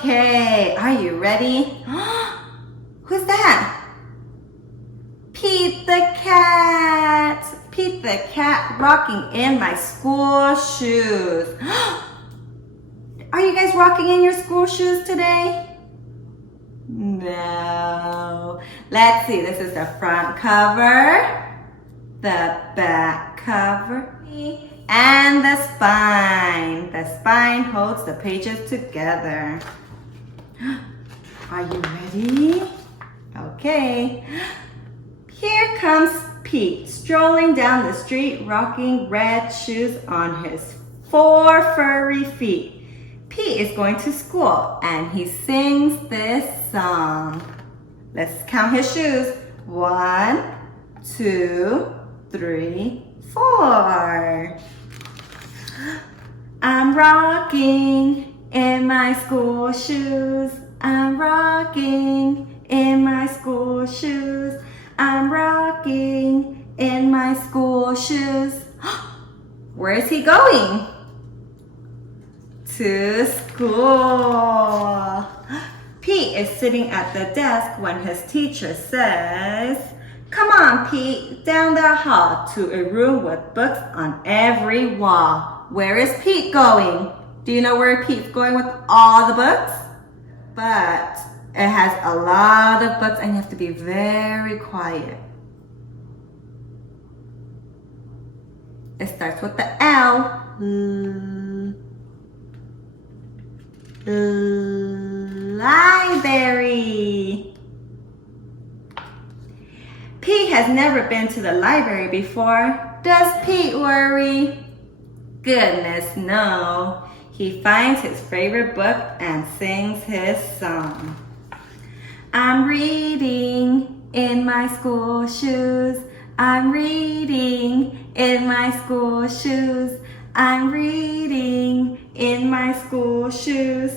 Okay, are you ready? Who's that? Pete the cat. Pete the cat rocking in my school shoes. Are you guys rocking in your school shoes today? No. Let's see, this is the front cover, the back cover, and the spine. The spine holds the pages together. Are you ready? Okay. Here comes Pete, strolling down the street, rocking red shoes on his 4 furry feet. Pete is going to school and he sings this song. Let's count his shoes. 1, 2, 3, 4. I'm rocking in my school shoes. I'm rocking in my school shoes. I'm rocking in my school shoes. Where is he going? To school. Pete is sitting at the desk when his teacher says, "Come on, Pete, down the hall to a room with books on every wall." Where is Pete going? Do you know where Pete's going with all the books? But it has a lot of books and you have to be very quiet. It starts with the L. Library. Pete has never been to the library before. Does Pete worry? Goodness, no. He finds his favorite book and sings his song. I'm reading in my school shoes. I'm reading in my school shoes. I'm reading in my school shoes.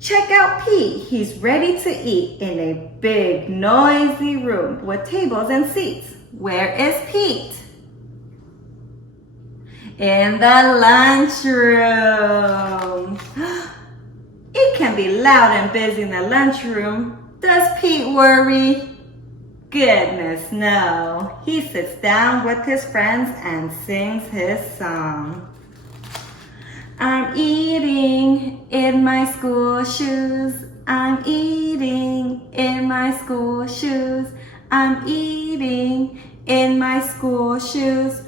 Check out Pete. He's ready to eat in a big, noisy room with tables and seats. Where is Pete? In the lunchroom. It can be loud and busy in the lunchroom. Does Pete worry? Goodness, no. He sits down with his friends and sings his song. I'm eating in my school shoes. I'm eating in my school shoes. I'm eating in my school shoes.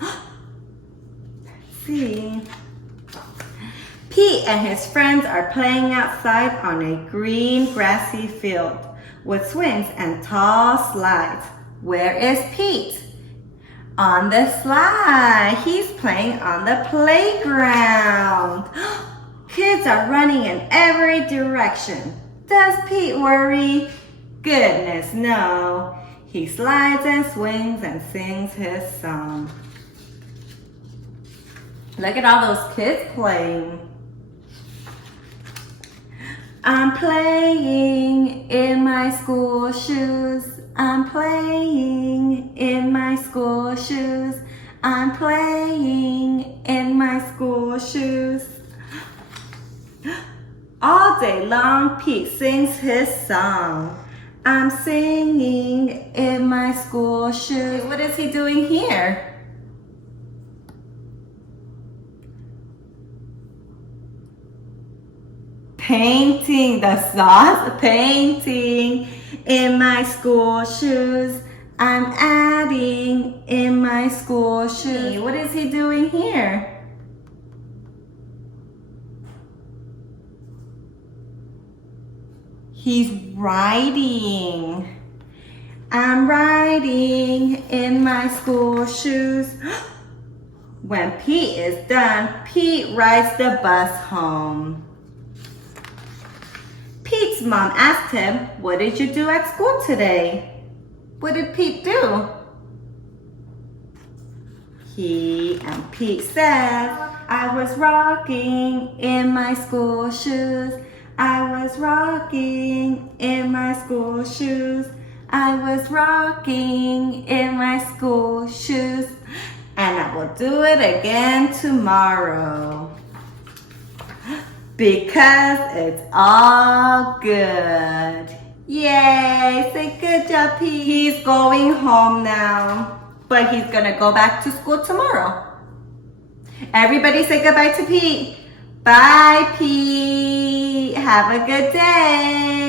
Let's see. Pete and his friends are playing outside on a green grassy field with swings and tall slides. Where is Pete? On the slide. He's playing on the playground. Kids are running in every direction. Does Pete worry? Goodness, no. He slides and swings and sings his song. Look at all those kids playing. I'm playing in my school shoes. I'm playing in my school shoes. I'm playing in my school shoes. All day long, Pete sings his song. I'm singing in my school shoes. What is he doing here? Painting the sauce, painting in my school shoes. I'm adding in my school shoes. What is he doing here? He's writing. I'm writing in my school shoes. When Pete is done, Pete rides the bus home. Pete's mom asked him, "What did you do at school today?" What did Pete do? Pete said, "I was rocking in my school shoes. I was rocking in my school shoes. I was rocking in my school shoes, and I will do it again tomorrow." because it's all good. Yay! Say good job, Pete. He's going home now, but he's gonna go back to school tomorrow. Everybody say goodbye to Pete. Bye, Pete. Have a good day.